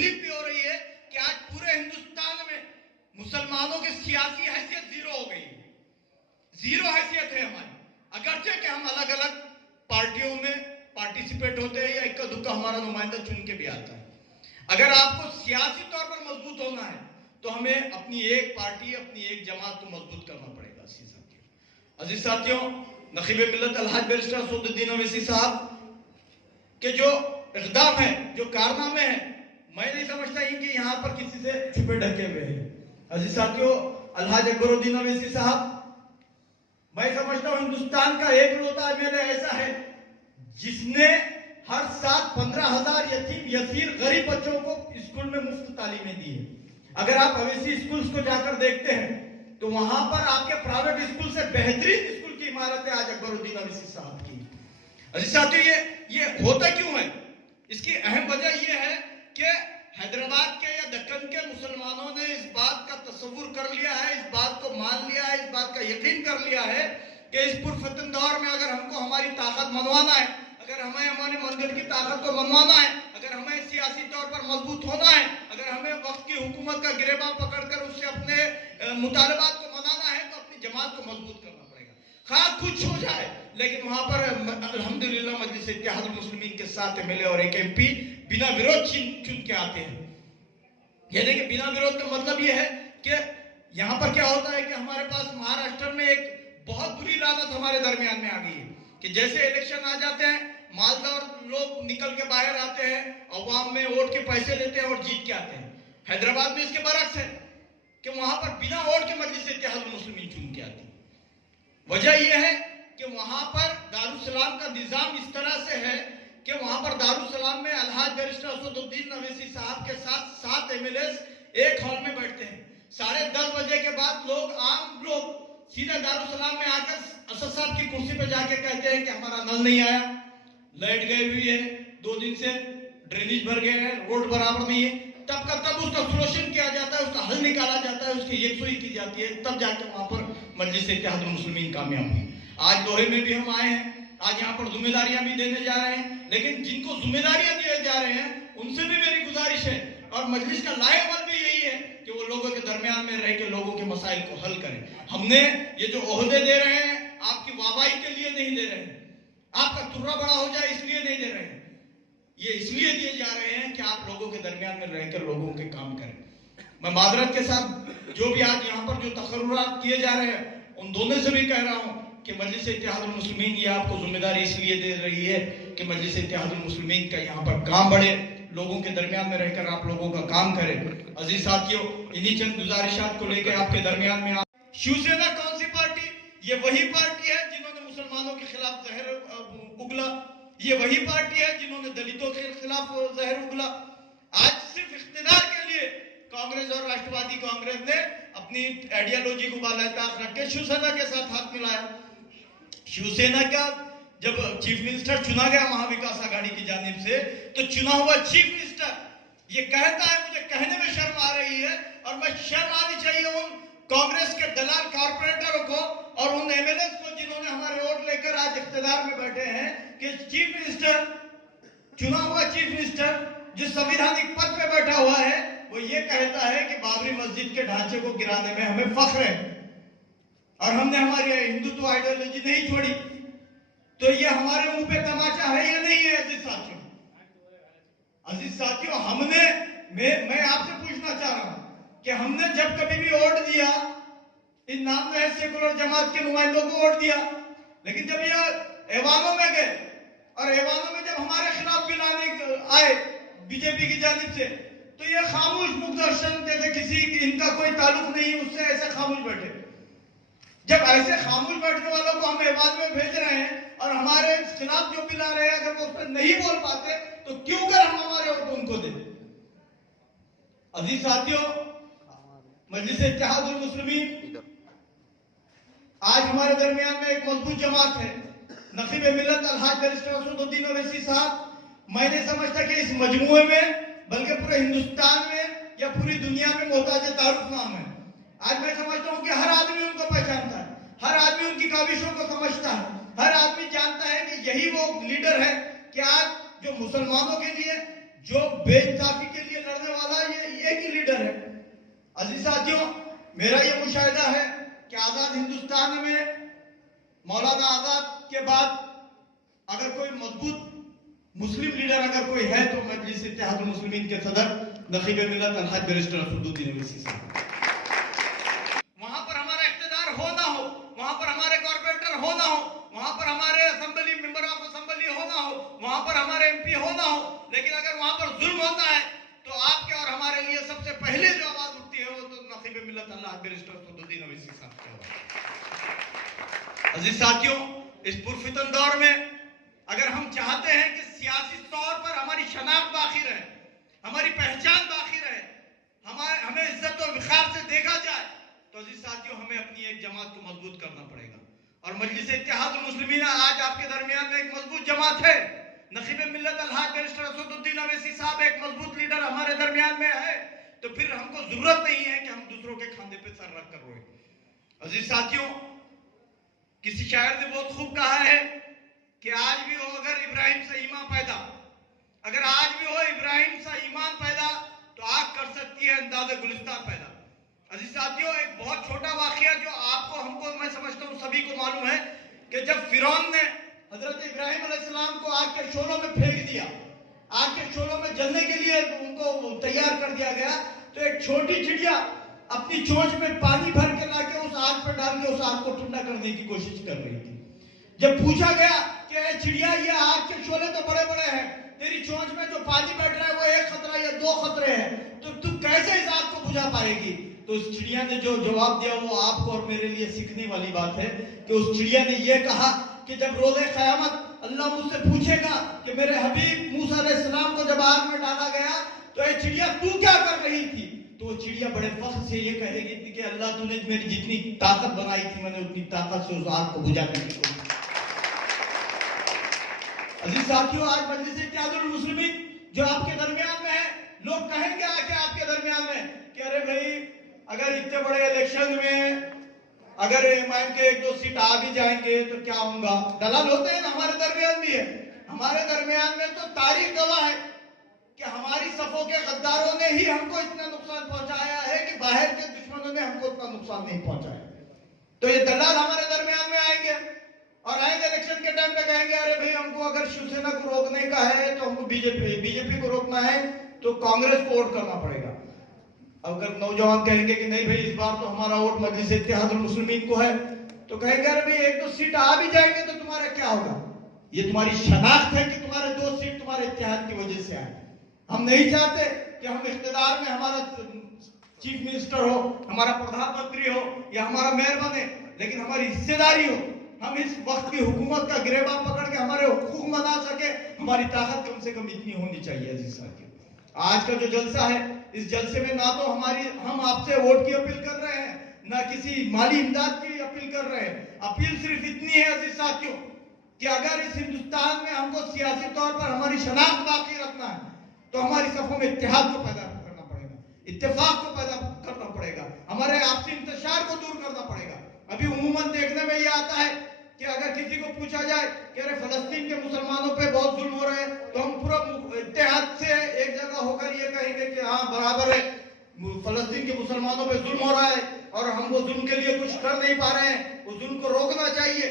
तकलीफ भी हो रही है कि आज पूरे हिंदुस्तान में मुसलमानों की सियासी हैसियत जीरो हो गई है। जीरो हैसियत है हमारी, अगरचे कि हम अलग अलग पार्टियों में पार्टिसिपेट होते हैं या इक्का दुक्का हमारा नुमाइंदा चुन के भी आता है। अगर आपको सियासी तौर पर मजबूत होना है तो हमें अपनी एक पार्टी, अपनी एक जमात को मजबूत करना पड़ेगा। अजीज साथियों, नखीब मिल्लत अलहाज बैरिस्टर असदुद्दीन ओवैसी साहब के जो इक़दाम है, जो कारनामे हैं, मैं नहीं समझता कि यहाँ पर किसी से छुपे ढके हुए हैं। अजीज साथियों, अलहाज अकबरुद्दीन ओवैसी साहब, मैं समझता हूँ हिंदुस्तान का एक लौता एमएलए ऐसा है जिसने हर साल 15,000 यतीम यसीर गरीब बच्चों को स्कूल में मुफ्त तालीमें दी है। अगर आप ओवैसी स्कूल्स को जाकर देखते हैं तो वहां पर आपके प्राइवेट स्कूल से बेहतरीन स्कूल की इमारतें आज अकबरुद्दीन ओवैसी साहब की। अजीज साथियों, ये होता क्यों है? इसकी अहम वजह यह है कि हैदराबाद के या दक्कन के मुसलमानों ने इस बात का तस्वुर कर लिया है, इस बात को मान लिया है, इस बात का यकीन कर लिया है कि इस पुरफतन दौर में अगर हमको हमारी ताकत मनवाना है, अगर हमें हमारे मंदिर की ताकत को मनवाना है, अगर हमें सियासी तौर पर मजबूत होना है, अगर हमें वक्त की हुकूमत का गिरेबान पकड़कर उससे अपने मुतालबात को मनाना है तो अपनी जमात को मजबूत करना पड़ेगा। खा कुछ हो जाए, लेकिन वहां पर अल्हम्दुलिल्लाह मजलिस इत्तेहादुल मुस्लिमीन के 7 एमएलए और 1 एमपी बिना विरोध चुन के आते हैं। ये देखिए, बिना विरोध का मतलब ये है कि यहाँ पर क्या होता है कि हमारे पास महाराष्ट्र में एक बहुत बुरी लानत हमारे दरमियान में आ गई है कि जैसे इलेक्शन आ जाते हैं, मालदार लोग निकल के बाहर आते हैं, अवाम में वोट के पैसे लेते हैं और जीत के आते हैं। हैदराबाद में इसके बरक्स है कि वहां पर बिना वोट के मजलिस इत्तेहादुल मुस्लिमीन चुन के आती है। वजह यह है कि वहां पर दारुसलाम का निजाम इस तरह से है कि वहां पर दारुसलाम में अलहाज बैरिस्टर असदुद्दीन ओवैसी साहब के साथ 7 एमएलए एक हॉल में बैठते हैं। 10:30 बजे के बाद आम लोग सीधे दारुसलाम में आकर असद साहब की कुर्सी पे जाके कहते हैं कि हमारा नल नहीं आया, लाइट गई हुई है, 2 दिन से ड्रेनेज भर गए हैं, रोड बराबर नहीं है। तब का तब उसका सोल्यूशन किया जाता है, उसका हल निकाला जाता है, उसकी यकसुई की जाती है, तब जाके वहां पर मजलिस इत्तेहादुल मुस्लिमीन कामयाब हुई। आज लोहे में भी हम आए हैं, आज यहाँ पर जिम्मेदारियां भी देने जा रहे हैं, लेकिन जिनको जिम्मेदारियां दिए जा रहे हैं उनसे भी मेरी गुजारिश है और मजलिस का लायमल भी यही है कि वो लोगों के दरमियान में रह के लोगों के मसाइल को हल करें। हमने ये जो ओहदे दे रहे हैं आपकी वाहवाही के लिए नहीं दे रहे हैं, आपका तुर्रा बड़ा हो जाए इसलिए नहीं दे रहे हैं, ये इसलिए दिए जा रहे हैं कि आप लोगों के दरमियान में रहकर लोगों के काम करें। मैं माजरत के साथ जो भी आज यहाँ पर जो तकर्रुरात किए जा रहे हैं उन दोनों से भी कह रहा हूँ कि मजलिस इत्तेहादुल मुस्लिमीन ये आपको जिम्मेदारी इसलिए दे रही है कि मजलिस इत्तेहादुल मुस्लिमीन का यहाँ पर काम बढ़े, लोगों के दरमियान में रहकर आप लोगों का काम करें। अजीज साथियों, इन्हीं चंद गुजारिशात को लेकर आपके दरमियान में शिवसेना कौन सी पार्टी? ये वही पार्टी है जिन्होंने मुसलमानों के खिलाफ जहर उगला, ये वही पार्टी है जिन्होंने दलितों के खिलाफ जहर उगला। आज सिर्फ इख्तिदार के लिए कांग्रेस और राष्ट्रवादी कांग्रेस ने अपनी आइडियोलॉजी को बालाताक रख के शिवसेना के साथ हाथ मिलाया। शिवसेना का जब चीफ मिनिस्टर चुना गया महाविकास आघाड़ी की जानिब से, तो चुना हुआ चीफ मिनिस्टर ये कहता है, मुझे कहने में शर्म आ रही है और मैं शर्म आनी चाहिए उन कांग्रेस के दलाल कॉर्पोरेटरों को और उन एमएलए को जिन्होंने हमारे वोट लेकर आज इख्तिदार में बैठे हैं, कि चीफ मिनिस्टर, चुना हुआ चीफ मिनिस्टर जिस संवैधानिक पद पे बैठा हुआ है, वो ये कहता है कि बाबरी मस्जिद के ढांचे को गिराने में हमें फख्र है और हमने हमारी हिंदुत्व आइडियोलॉजी नहीं छोड़ी। तो ये हमारे मुंह पे तमाचा है या नहीं है? अजीज साथियों, अजीज साथियों, हमने मैं आपसे पूछना चाह रहा हूं कि हमने जब कभी भी वोट दिया, इन नाम में सेकुलर जमात के नुमाइंदों को वोट दिया, लेकिन जब ये ऐवानों में गए और ऐवानों में जब हमारे खिलाफ बिल आए बीजेपी की जानिब से, तो ये खामोश मुग्दर्शन जैसे किसी इनका कोई ताल्लुक नहीं उससे ऐसे खामोश बैठे। जब ऐसे खामोश बैठने वालों को हम ऐवान में भेज रहे हैं और हमारे खिलाफ जो बिल आ रहे हैं, अगर वो उस पर नहीं बोल पाते तो क्यों कर हम हमारे वोट उनको दे। अजीज साथियों, मजलिस इत्तेहादुल मुस्लिमीन आज हमारे दरमियान में एक मजबूत जमात है। नखीब मिल्लत अलहाज बैरिस्टर असदुद्दीन ओवैसी साहब, मैं नहीं समझता कि इस मजमुए में बल्कि पूरे हिंदुस्तान में या पूरी दुनिया में मोहताज तारुफ नाम है। आज मैं समझता हूँ कि हर आदमी उनको पहचानता है, हर आदमी उनकी काविशों को समझता है, हर आदमी जानता है कि यही वो लीडर है कि आज जो मुसलमानों के लिए, जो बेइंसाफी के लिए लड़ने अजीज साथियों, मेरा ये मुशाहिदा है कि आजाद हिंदुस्तान में मौलाना आजाद के बाद अगर कोई मजबूत मुस्लिम लीडर अगर कोई है तो मजलिस इत्तेहादुल मुस्लिमीन के सदर नखीब मिल्लत अलहाज बैरिस्टर असदुद्दीन ओवैसी साहब। वहां पर हमारा इख्तिदार हो ना हो, वहां पर हमारे कॉर्पोरेटर हो ना हो, वहां पर हमारे असेंबली मेंबर ऑफ असेंबली हो ना हो, वहां पर हमारे एमपी हो ना हो, लेकिन अगर वहां पर जुल्म होता है तो आपके और हमारे लिए सबसे पहले जो आवाज उठती है वो तो नखीब मिल्लत अलहाज बैरिस्टर असदुद्दीन ओवैसी साहब की आवाज। अजीज साथियों, इस पुरफितन दौर में अगर हम चाहते हैं कि सियासी तौर पर हमारी शनाख्त बाकी रहे, हमारी पहचान बाकी रहे, हमें इज्जत और विखार से देखा जाए, तो अजीज साथियों हमें अपनी एक जमात को मजबूत करना पड़ेगा। और मजलिस इत्तेहादुल मुस्लिमीन आज आपके दरमियान में एक मजबूत जमात है। नखीब मिल्लत अलहाज बैरिस्टर असदुद्दीन ओवैसी साहब एक मजबूत लीडर हमारे दरमियान में है, तो फिर हमको जरूरत नहीं है कि हम दूसरों के खांधे पे सर रख कर रोए। अजीज साथियों, किसी शायर ने बहुत खूब कहा है कि आज भी हो अगर इब्राहिम से ईमान पैदा, अगर आज भी हो इब्राहिम से ईमान पैदा तो आग कर सकती है अंदाज़े गुलिस्तान पैदा। अजीज साथियों, एक बहुत छोटा वाकया जो आपको हमको मैं समझता हूँ सभी को मालूम है कि जब फिरौन ने हजरत इब्राहिम अलैहिस्सलाम को आग के शोलों में फेंक दिया, आग के शोलों में जलने के लिए उनको तैयार कर दिया गया, तो एक छोटी चिड़िया अपनी चोंच में पानी भर के लाके उस आग पर डाल के उस आग को ठंडा करने की कोशिश कर रही थी। जब पूछा गया कि चिड़िया ये आग के शोले तो बड़े बड़े हैं, तेरी चोंच में जो पानी बैठ रहा है वो एक खतरा या दो खतरे हैं, तो तू कैसे इस आग को बुझा पाएगी? तो उस चिड़िया ने जो जवाब दिया वो आपको और मेरे लिए सीखने वाली बात है कि उस चिड़िया ने ये कहा कि जब रोज़े क़यामत अल्लाह मुझसे पूछेगा कि मेरे हबीब मूसा अलैहिस्सलाम को जब आग में डाला गया तो ये चिड़िया तू क्या कर रही थी, तो वो चिड़िया बड़े फख्र से ये कहेगी थी कि अल्लाह तूने मेरी जितनी ताकत बनाई थी मैंने उतनी ताकत से उस आग को बुझाने की कोशिश। अजीज साथियों, आज मजलिस इत्तेहादुल मुस्लिमीन जो आपके दरमियान में है, लोग कहेंगे आके आपके दरमियान में कि अरे भाई अगर इतने बड़े इलेक्शन में अगर इमाम के एक दो सीट आ भी जाएंगे तो क्या होगा? दलाल होते हैं ना, हमारे दरमियान भी है। हमारे दरमियान में तो तारीख गवाह है कि हमारी सफों के गद्दारों ने ही हमको इतना नुकसान पहुंचाया है कि बाहर के दुश्मनों ने हमको इतना नुकसान नहीं पहुंचाया। तो ये दलाल हमारे दरमियान में आएंगे और आएंगे इलेक्शन के टाइम पे कहेंगे अरे भाई हमको अगर शिवसेना को रोकने का है तो हमको बीजेपी को रोकना है तो कांग्रेस को वोट करना पड़ेगा। अगर नौजवान कहेंगे कि नहीं भाई इस बार तो हमारा वोट मजलिस इत्तेहादुल मुस्लिमीन को है, तो कहेंगे अरे भाई एक दो सीट आ भी जाएंगे तो तुम्हारा क्या होगा? ये तुम्हारी शनाख्त है कि तुम्हारे दो सीट तुम्हारे इत्तेहाद की वजह से आए। हम नहीं चाहते कि हम इख्तिदार में हमारा चीफ मिनिस्टर हो, हमारा प्रधानमंत्री हो या हमारा मेयर बने, लेकिन हमारी हिस्सेदारी हो, हम इस वक्त की हुकूमत का गिरेबान पकड़ के हमारे हुकूक मना सके, हमारी ताकत कम से कम इतनी होनी चाहिए। अजीज साथियों, आज का जो जलसा है, इस जलसे में ना तो हम आपसे वोट की अपील कर रहे हैं, ना किसी माली इमदाद की अपील कर रहे हैं। अपील सिर्फ इतनी है अजीज साथियों कि अगर इस हिंदुस्तान में हमको सियासी तौर पर हमारी शनाख्त बाकी रखना है तो हमारी सफों में इत्तेहाद को पैदा करना पड़ेगा, इत्तेफाक को पैदा करना पड़ेगा, हमारे आपसी इंतशार को दूर करना पड़ेगा। अभी उमूमन देखने में यह आता है कि अगर किसी को पूछा जाए कि अरे फलस्तीन के मुसलमानों पे बहुत जुल्म हो रहे हैं, तो हम पूरा इत्तेहाद से एक जगह होकर ये कहेंगे कि हाँ बराबर है, फलस्तीन के मुसलमानों पे जुल्म हो रहा है और हम वो जुल्म के लिए कुछ कर नहीं पा रहे हैं, उस जुल्म को रोकना चाहिए।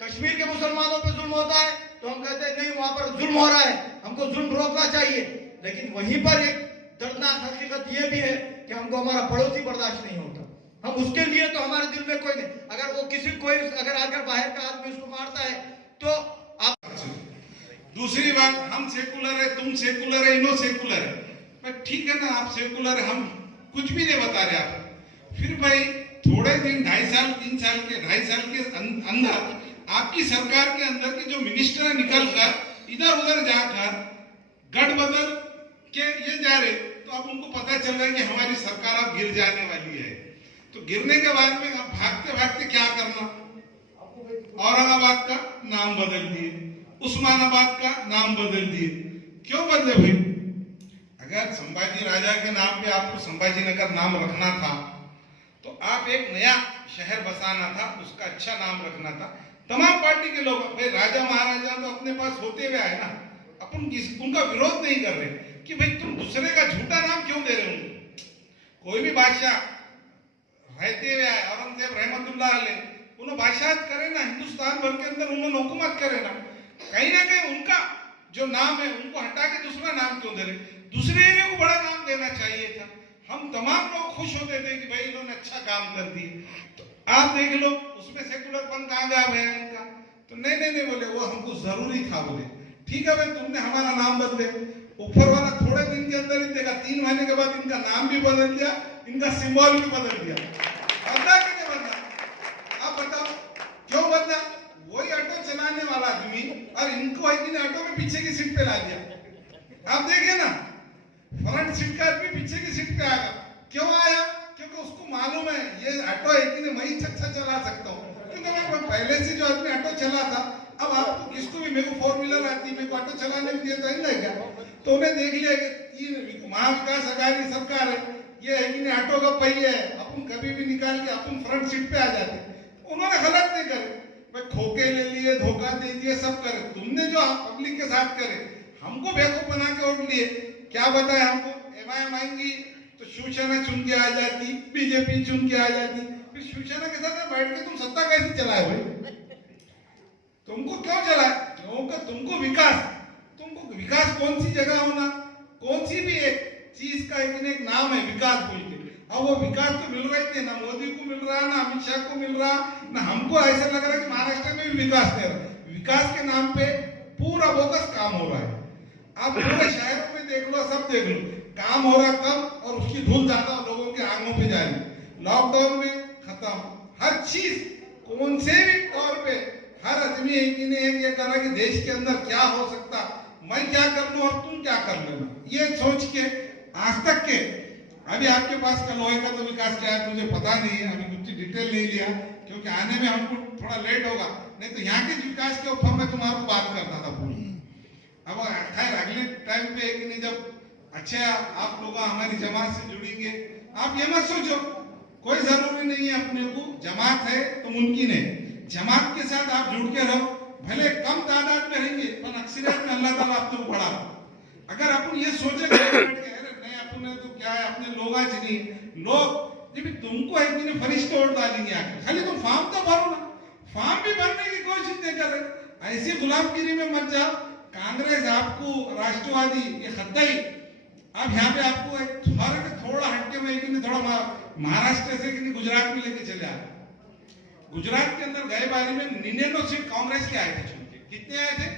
कश्मीर के मुसलमानों पे जुल्म होता है तो हम कहते हैं नहीं वहां पर जुल्म हो रहा है, हमको जुल्म रोकना चाहिए। लेकिन वहीं पर एक दर्दनाक हकीकत यह भी है कि हमको हमारा पड़ोसी बर्दाश्त नहीं होता, हम उसके लिए तो हमारे दिल में कोई नहीं, अगर वो अगर आकर बाहर का आदमी उसको मारता है तो आप। दूसरी बात, हम सेकुलर है, तुम सेकुलर है, इनो सेकुलर है, ठीक है ना, आप सेकुलर है, हम कुछ भी नहीं बता रहे आप। फिर भाई थोड़े दिन 2.5 साल 3 साल के 2.5 साल के अंदर आपकी सरकार के अंदर के जो मिनिस्टर निकल कर इधर उधर जाकर गढ़ बदल के ये जा रहे, तो अब उनको पता चल रहा है कि हमारी सरकार अब गिर जाने वाली है। तो गिरने के बाद में अब भागते भागते क्या करना? औरंगाबाद का नाम बदल दिए, उस्मानाबाद का नाम बदल दिए। क्यों बदले भाई? अगर संभाजी राजा के नाम पे आपको संभाजी नगर नाम रखना था तो आप एक नया शहर बसाना था, उसका अच्छा नाम रखना था। तमाम पार्टी के लोग, भाई राजा महाराजा तो अपने पास होते हुए आए ना, अपन उनका विरोध नहीं कर रहे कि भाई तुम दूसरे का झूठा नाम क्यों दे रहे हो। कोई भी बादशाह रहते हुए आए, औरंगजेब रहमतुल्लाह अलैह, उन्होंने बादशाहत करे ना, हिंदुस्तान भर के अंदर उन्होंने हुकूमत करे ना कहीं उनका जो नाम है उनको हटा के दूसरा नाम क्यों दे रहे? दूसरे एरिया को बड़ा नाम देना चाहिए था। हम तमाम लोग खुश होते थे कि भाई इन्होंने अच्छा काम कर दिया। तो आप देख लो उसमें सेकुलरपन कहाँ गया है इनका? तो नहीं बोले, वो हमको जरूरी था। बोले ठीक है भाई, तुमने हमारा नाम बदले, ऊपर वाला थोड़े दिन के अंदर ही देखा, 3 महीने के बाद इनका नाम भी बदल दिया, इनका सिंबल भी बदल दिया। बदला कि नहीं बदला? आप बताओ क्यों बदला? वही ऑटो चलाने वाला आदमी और इनको एक ऑटो में पीछे की सीट पे ला दिया। आप देखे ना, फ्रंट सीट का आदमी पीछे की सीट पे आ गया। क्यों आया? क्योंकि उसको मालूम है ये ऑटो एक ही मैं ही अच्छा चला सकता हूँ, क्योंकि मैं पहले से जो आदमी ऑटो चला था। अब आपको किसको भी, मेरे को 4 व्हीलर आती है, मेरे को ऑटो चलाने के लिए तो नहीं क्या? तो उन्हें देख लिया कि 3 महाविकास आघाड़ी सरकार है, ये है कि नहीं ऑटो का पहिया है, अपन कभी भी निकाल के अपन फ्रंट सीट पे आ जाते। उन्होंने गलत नहीं करे, भाई खोके ले लिए, धोखा दे दिए, सब करे। तुमने जो पब्लिक के साथ करे, हमको बेवकूफ बना के वोट लिए। क्या बताए हमको? एमआईएम आएंगी तो शिवसेना चुन के आ जाती, बीजेपी चुन के आ जाती, फिर शिवसेना के साथ बैठ के तुम सत्ता कैसे चलाए भाई? तुमको क्यों चलाए? क्योंकि तुमको विकास कौन सी जगह होना, कौन सी भी एक चीज का एक नाम है विकास बोल के। अब वो विकास तो मिल रहा ही नहीं, ना मोदी को मिल रहा, ना अमित शाह को मिल रहा, ना हमको। ऐसा लग रहा है कि महाराष्ट्र में भी विकास नहीं रहा। विकास के नाम पे पूरा बोगस काम हो रहा है। आप पूरे शहरों में देख लो, सब देख लो, काम हो रहा कम और उसकी धूल ज्यादा लोगों के आंखों पे जा रही। लॉकडाउन में खत्म हर चीज, कौन से भी तौर पे हर आदमी एक ये कर रहा कि देश के अंदर क्या हो सकता, मैं क्या कर लूं और तुम क्या कर लेना, ये सोच के आज तक के। अभी आपके पास का लोहे का तो विकास क्या है मुझे पता नहीं है, अभी कुछ डिटेल नहीं लिया क्योंकि आने में हमको थोड़ा लेट होगा, नहीं तो यहाँ के विकास के ऊपर मैं तुम्हारे बात करता था पूरी। अब खैर अगले टाइम पे एक नहीं, जब अच्छा आप लोग हमारी जमात से जुड़ेंगे, आप ये मत सोचो कोई जरूरी नहीं है अपने को, जमात है तो मुमकिन है, जमात के साथ आप जुड़ के रहो, भले कम तादाद में रहेंगे पर अक्सरियत में अल्लाह ताला आपको बढ़ा। अगर अपन ये सोचे नहीं अपने तो क्या है, अपने लोग आज नहीं लोग जब तुमको एक दिन फरिश्ते वोट डालेंगे आके, खाली तुम फॉर्म तो भरो ना, फॉर्म भी भरने की कोशिश नहीं कर रहे। ऐसी गुलामगिरी में मत जाओ। कांग्रेस आपको राष्ट्रवादी ये खत्ताई, अब यहाँ पे आपको एक थोड़ा हटके में थोड़ा महाराष्ट्र से कि गुजरात में लेके चले आए। गुजरात के अंदर गए बारी में 99 सीट कांग्रेस के आए थे चुन के। कितने आए थे?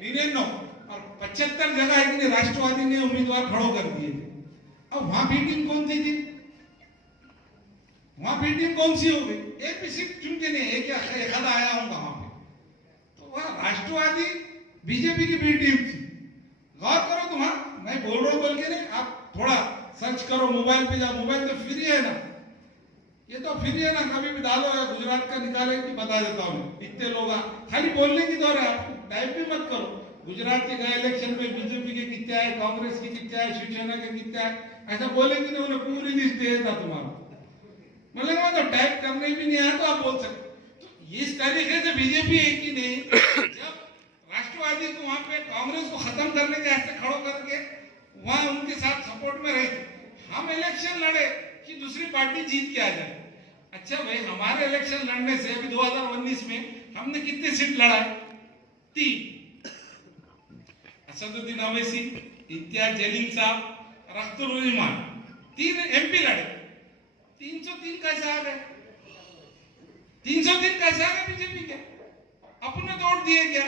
99, और 75 जगह है कि राष्ट्रवादी ने उम्मीदवार खड़ो कर दिए थे। अब वहां भी टीम कौन सी थी? वहां भी टीम कौन सी हो गई? एक भी सीट चुन के नहीं, एक आया होगा वहां पे, तो वह राष्ट्रवादी बीजेपी की भी टीम थी। गौर करो तुम्हारा, मैं बोल रहा हूं बोल के नहीं, आप थोड़ा सर्च करो, मोबाइल पे जाओ, मोबाइल तो फ्री है ना, ये तो फ्री है ना, कभी भी डालो या गुजरात का निकाले कि बता देता हूँ। इतने लोग खाली बोलने की दौर है, आप टाइप भी मत करो। गुजरात के गए इलेक्शन में बीजेपी के कितने आए, कांग्रेस के कितने आए, शिवसेना के कितने आए, ऐसा बोलेंगे तो उन्हें पूरी लिस्ट दे देता तुम्हारा। मतलब तो टाइप करने भी नहीं आया तो आप बोल सकते। तो इस तरीके से बीजेपी है कि नहीं, जब राष्ट्रवादी को वहां पे कांग्रेस को खत्म करने के ऐसे खड़ो करके वहां उनके साथ सपोर्ट में रहे, हम इलेक्शन लड़े कि दूसरी पार्टी जीत के आ जाए। अच्छा भाई, हमारे इलेक्शन लड़ने से अभी 2019 में हमने कितने सीट लड़ा है? 3। असदुद्दीन अवैसी, इम्तियाज जलील साहब, अख्तर उल ईमान, 3 एमपी लड़े। 303 कैसे आ गए? 303 कैसे आ गए बीजेपी के? अपन ने तोड़ दिए क्या?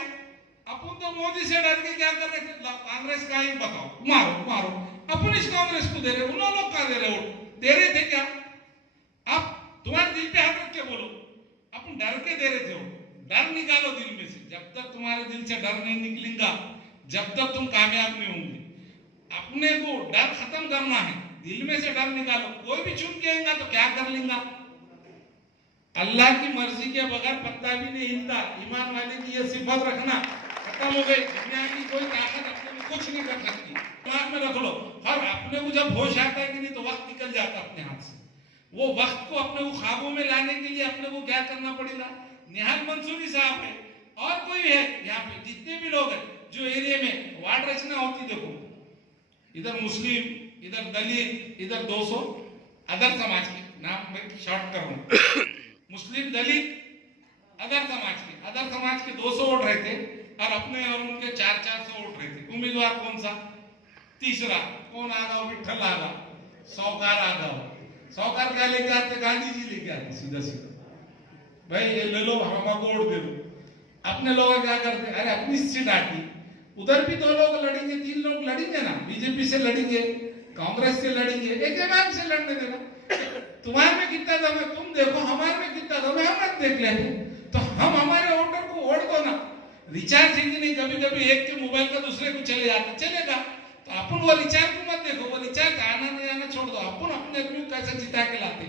अपन तो मोदी से डर के क्या कर रहे थे? कांग्रेस का ही बताओ, मारो। अपन इस कांग्रेस को दे रहे, उन लोग का दे रहे वोट, दे रहे थे क्या? आप तुम्हारे दिल पे हाथ रख के बोलो, अपन डर के दे रहे थे वोट। डर निकालो दिल में से। जब तक तुम्हारे दिल से डर नहीं निकलेगा, जब तक तुम कामयाब नहीं होंगे। अपने को डर खत्म करना है, दिल में से डर निकालो। कोई भी चुन के आएगा तो क्या कर लेगा? अल्लाह की मर्जी के बगैर पत्ता भी नहीं हिलता। ईमान वाले की ये सिफत रखना, खत्म हो गई। दुनिया की कोई ताकत अपने में कुछ नहीं कर सकती, दिमाग में रख लो। और अपने को जब होश आता है कि नहीं तो वक्त निकल जाता अपने हाथ से। वो वक्त को अपने को काबू में लाने के लिए अपने को क्या करना पड़ेगा? निहाल मंसूरी साहब है और कोई है यहाँ पे, जितने भी लोग हैं जो एरिया में वार्ड रचना होती, देखो इधर मुस्लिम, इधर दलित, इधर 200 अदर समाज के, नाम मैं शॉर्ट कर रहा हूँ, मुस्लिम, दलित, अदर समाज के 200 वोट रहे थे और अपने और उनके 400 वोट रहे थे। उम्मीदवार कौन सा? तीसरा कौन आ गया? विठल आ गया, सौकार आ गया। सौकार क्या लेके आते? गांधी जी लेके आते सीधा सीधा, भाई ये ले लो, हमको वोट दे दो। अपने लोग क्या करते? अरे अपनी सीट आती, उधर भी 2 लोग लड़ेंगे, 3 लोग लड़ेंगे ना, बीजेपी से लड़ेंगे, कांग्रेस से लड़ेंगे, एक इमाम से लड़ने देना। तुम्हारे में कितना दम है तुम देखो, हमारे में कितना दम है हम देख लेते। तो हम हमारे वोटर को वोट दो ना। रिचार्ज ही नहीं, कभी कभी एक के मोबाइल का दूसरे को चले जाता, चलेगा तो अपन वो रिचार्ज को मत देखो, वो रिचार्ज आना नहीं आना छोड़ दो, अपन अपने आदमी को कैसे जिता के लाते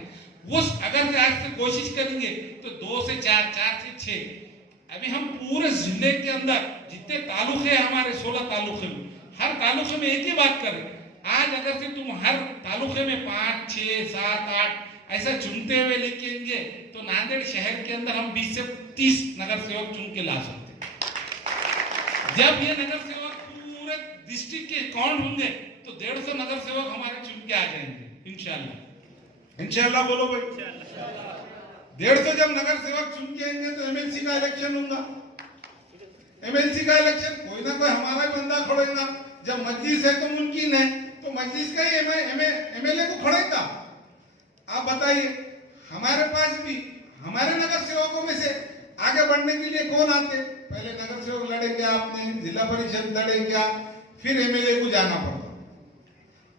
वो अगर आज से कोशिश करेंगे तो 2 से 4, 4 से 6। अभी हम पूरे जिले के अंदर जितने तालुके हैं हमारे 16 तालुके में, हर तालुके में एक ही बात करें। आज अगर से तुम हर तालुके में 5, 6, 7, 8 ऐसा चुनते हुए लेके आएंगे तो नांदेड़ शहर के अंदर हम 20 से 30 नगर सेवक चुन के ला सकते। जब ये नगर सेवक पूरे डिस्ट्रिक्ट के काउंट होंगे तो 150 नगर सेवक हमारे चुन के आ जाएंगे इंशाल्लाह। इंशाल्लाह बोलो भाई, 150 जब नगर सेवक चुन के आएंगे तो एमएलसी का इलेक्शन होगा। एमएलसी का इलेक्शन कोई ना कोई हमारा ही बंदा खड़ेगा। जब मजलिस है तो मुमकिन है तो मजलिस का ही एमएलए को खड़ेगा। आप बताइए, हमारे पास भी हमारे नगर सेवकों में से आगे बढ़ने के लिए कौन आते? पहले नगर सेवक लड़ेंगे, आपने जिला परिषद लड़ेंगे, फिर एमएलए को जाना पड़ता।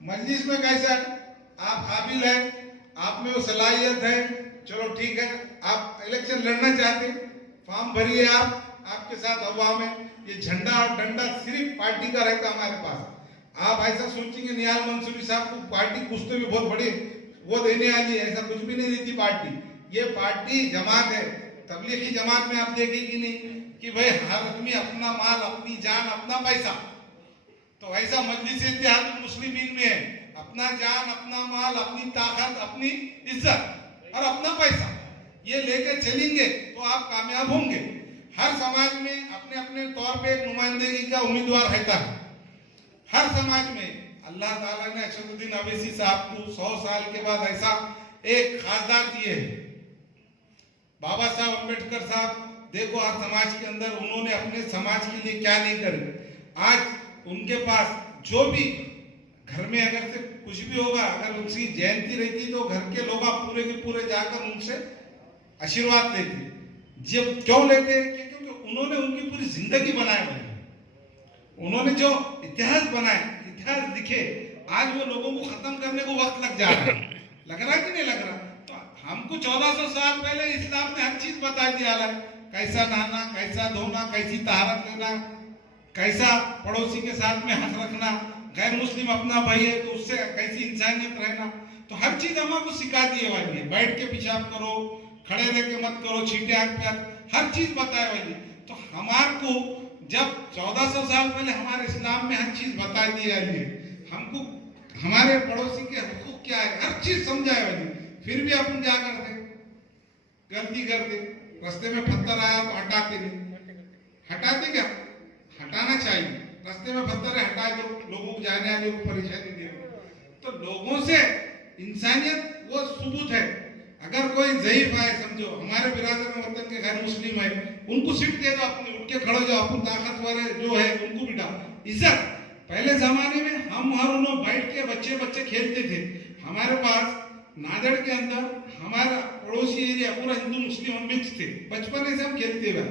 मजलिस में कैसा है? आप काबिल है, आप में वो सलाहियत है, चलो ठीक है, आप इलेक्शन लड़ना चाहते, फॉर्म भरिए, आपके साथ हवा में ये झंडा और डंडा सिर्फ पार्टी का रहता हमारे पास। आप ऐसा सोचेंगे निहाल मंसूरी साहब को पार्टी कुछ तो भी बहुत बड़ी वो देने वाली है, ऐसा कुछ भी नहीं देती पार्टी। ये पार्टी जमात है। तबलीगी जमात में आप देखेंगे नहीं कि भाई हर आदमी अपना माल, अपनी जान, अपना पैसा। तो ऐसा मजलिस इत्तेहादुल मुस्लिमीन में है, अपना जान, अपना माल, अपनी ताकत, अपनी इज्जत और अपना पैसा ये लेके चलेंगे तो आप कामयाब होंगे। हर समाज में अपने अपने तौर पे एक नुमाइंदगी का उम्मीदवार रहता है। हर समाज में अल्लाह ताला ने अशदुद्दीन अवैसी साहब को 100 साल के बाद ऐसा एक खासदार दिए है। बाबा साहब अम्बेडकर साहब देखो हर समाज के अंदर उन्होंने अपने समाज के लिए क्या नहीं करे। आज उनके पास जो भी घर में अगर से कुछ भी होगा, अगर उनकी जयंती रहती तो घर के लोग पूरे के पूरे जाकर उनसे आशीर्वाद लेते। जब क्यों लेते? क्योंकि उन्होंने उनकी पूरी जिंदगी बनाए हुए, उन्होंने जो इतिहास बनाए, इतिहास लिखे, आज वो लोगों को खत्म करने को वक्त लग जा रहा है। लग रहा कि नहीं लग रहा? तो हमको 1400 साल पहले इस्लाम ने हर चीज बता दिया है, कैसा नहाना, कैसा धोना, कैसी तहारत लेना, कैसा पड़ोसी के साथ में हक रखना, गैर मुस्लिम अपना भाई है तो उससे कैसी इंसानियत रहना। तो हर चीज हमको सिखा दिए वाली है। बैठ के पेशाब करो, खड़े रह के मत करो, छींटे आंख पे, हर चीज बताए वाली। तो हमारे को जब 1400 साल पहले हमारे इस्लाम में हर चीज बता दी है, हमको हमारे पड़ोसी के हुकूक क्या है हर चीज समझाए वाली, फिर भी अपन क्या करते? गलती करते। रास्ते में पत्थर आया तो हटाते नहीं। हटाते क्या? हटाना चाहिए। रास्ते में पत्थर हटा दो, लोगों को जाने आने को परेशानी दे। तो लोगों से इंसानियत वो सबूत है। अगर कोई ज़ईफ है, समझो हमारे बिरादर वतन के गैर मुस्लिम है, उनको सीट दे दो, अपने उठ के खड़े जाओ, अपन ताकतवर है जो है उनको बिठाओ। इज्जत। पहले जमाने में हम और उन्होंने बैठ के बच्चे खेलते थे। हमारे पास नांदेड़ के अंदर हमारा पड़ोसी एरिया पूरा हिंदू मुस्लिम हम मिक्स थे, बचपन से हम खेलते हुए।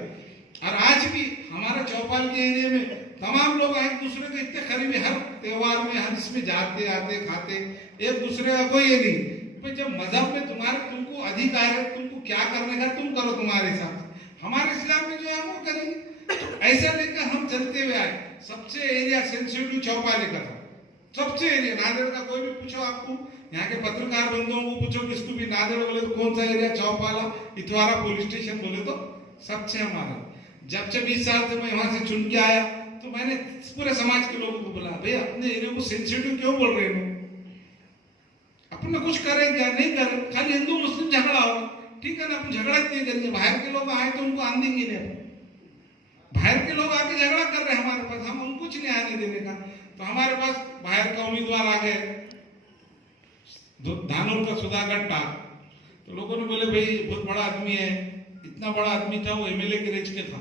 और आज भी हमारा चौपाल के एरिया में तमाम लोग एक दूसरे के इतने करीबी, हर त्योहार में हर इसमें जाते आते खाते, एक दूसरे का कोई ये नहीं। जब मजहब में तुमको अधिकार है, तुमको क्या करने का तुम करो तुम्हारे हिसाब से। हमारे इस्लाम में जो है वो करेंगे। ऐसा लेकर हम चलते हुए आए। सबसे एरिया सेंसिटिव चौपाल का था, सबसे एरिया। नांदेड़ का कोई भी पूछो, आपको यहाँ के पत्रकार बंधुओं को पूछो, किसको भी नांदेड़ बोले तो कौन सा area? Chaupala, Itwara police station बोले तो सबसे हमारा। जब से 20 साल से मैं वहां से चुन के आया तो मैंने पूरे समाज के लोगों को बोला, भाई अपने एरिया को सेंसिटिव क्यों बोल रहे हो? अपन में कुछ करें क्या? नहीं करें, खाली हिंदू मुस्लिम झगड़ा होगा, ठीक है ना, अपन झगड़ा नहीं करेंगे। बाहर के लोग आए तो उनको आने देंगे नहीं। बाहर के लोग आके झगड़ा कर रहे हैं हमारे पास, हम उनको कुछ नहीं आने देने का। तो हमारे पास बाहर का उम्मीदवार आ गए, धानोर का सुधाकर टाक। तो लोगों ने बोले भाई बहुत बड़ा आदमी है, इतना बड़ा आदमी था, वो एमएलए के रेंज के था।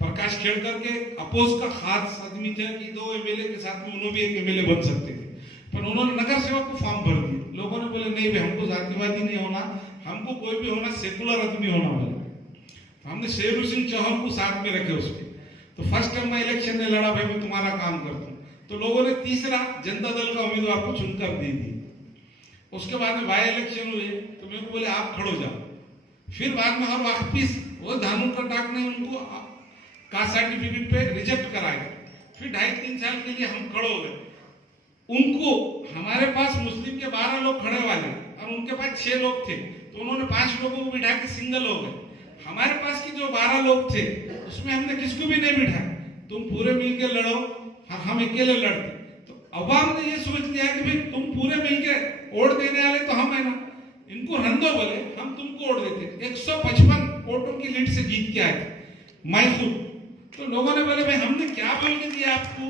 प्रकाश खेड़कर के अपोज का खास आदमी थे कि 2 एमएलए के साथ में उन्होंने भी एक एमएलए बन सकते थे, पर उन्होंने नगर सेवक को फॉर्म भर दिया। लोगों ने बोले नहीं भाई, हमको जातिवादी नहीं होना, हमको कोई भी होना सेकुलर आदमी होना बोले। तो हमने शेरू सिंह चौहान को साथ में रखे उसके। तो फर्स्ट टाइम मैं इलेक्शन में लड़ा, भाई मैं तुम्हारा काम करता हूँ। तो लोगों ने तीसरा जनता दल का उम्मीदवार को चुनकर दे दी। उसके बाद में बाई इलेक्शन हुए तो मेरे को बोले आप खड़ो जाओ। फिर बाद में और वापिस वो धानू का टाक ने उनको कास्ट सर्टिफिकेट पे रिजेक्ट कराया। फिर 2.5-3 साल के लिए हम खड़े हो गए। उनको हमारे पास मुस्लिम के 12 लोग खड़े वाले और उनके पास 6 लोग थे, तो उन्होंने 5 लोगों को बिठा के सिंगल हो गए। हमारे पास की जो 12 लोग थे उसमें हमने किसको भी नहीं बिठाया, तुम पूरे मिलके लड़ो, हम अकेले लड़ते। तो अवाम ने ये सोच लिया कि भाई तुम पूरे मिलके वोट देने वाले तो हम है ना, इनको रन दो बोले, हम तुमको वोट देते। 155 वोटों की लीड से जीत के आए थे मैं खुद। तो लोगों ने बोले भाई हमने क्या बोल के दिया आपको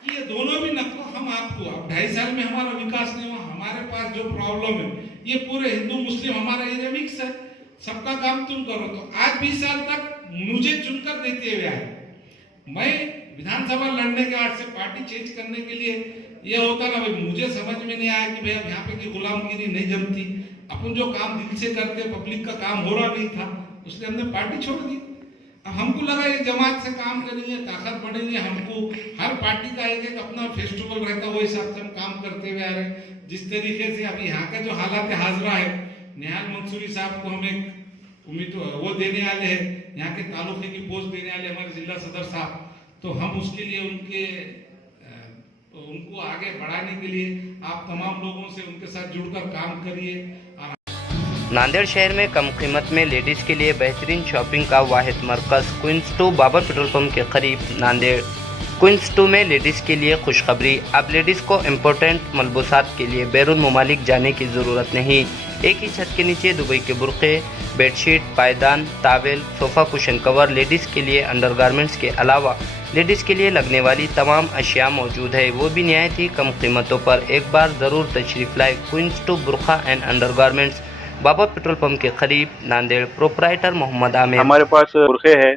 कि ये दोनों भी नकलो हम आपको। अब 2.5 साल में हमारा विकास नहीं हुआ। हमारे पास जो प्रॉब्लम है ये पूरे हिंदू मुस्लिम हमारा एरिया मिक्स है, सबका काम तुम करो। तो आज 20 साल तक मुझे चुनकर देते हुए आए। मैं विधानसभा लड़ने के आज से पार्टी चेंज करने के लिए ये होता ना भाई, मुझे समझ में नहीं आया कि भाई अब यहाँ पे की गुलामगिरी नहीं जमती। अपन जो काम दिल से करते पब्लिक का काम हो रहा नहीं था, इसलिए हमने पार्टी छोड़ दी। अब हमको लगा ये जमात से काम करेंगे, ताकत बढ़ेगी। हमको हर पार्टी का एक अपना फेस्टिवल रहता है, वो हिसाब से हम काम करते हुए आ रहे। जिस तरीके से अभी यहाँ का जो हालात हाजरा है, निहाल मंसूरी साहब को हम एक उम्मीद वो देने वाले हैं, यहाँ के तालुके की पोस्ट देने वाले हमारे जिला सदर साहब। तो हम उसके लिए उनको आगे बढ़ाने के लिए आप तमाम लोगों से उनके साथ जुड़कर काम करिए। नांदेड़ शहर में कम कीमत में लेडीज़ के लिए बेहतरीन शॉपिंग का वाहिद मरकज़ क्वींस 2 बाबर पेट्रोल पंप के करीब नांदेड़। क्वींस 2 में लेडीज़ के लिए खुशखबरी, अब लेडीज़ को इम्पोर्टेंट मलबूसात के लिए बैरून ममालिक जाने की ज़रूरत नहीं। एक ही छत के नीचे दुबई के बुरक़े, बेडशीट, पायदान, towel, sofa cushion cover, ladies के लिए अंडरगारमेंट्स के अलावा लेडीज़ के लिए लगने वाली तमाम अशिया मौजूद है, वो भी निहायत ही कम कीमतों पर। एक बार ज़रूर तशरीफ़ लाए। क्वींस 2 बुरखा and undergarments, Babar petrol pump के करीब नांदेड़। प्रोपराइटर मोहम्मद आमिर। हमारे पास बुरखे है,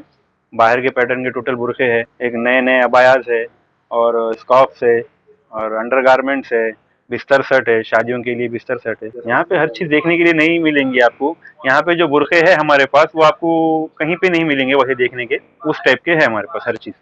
बाहर के पैटर्न के टोटल बुरखे है, एक नए अबायाज है और स्कार्फ्स है और अंडरगारमेंट्स है, बिस्तर सेट है, शादियों के लिए बिस्तर सेट है। यहाँ पे हर चीज़ देखने के लिए नहीं मिलेंगी आपको। यहाँ पे जो बुरखे है हमारे पास वो आपको कहीं पे नहीं मिलेंगे वैसे देखने के, उस टाइप के है हमारे पास हर चीज़।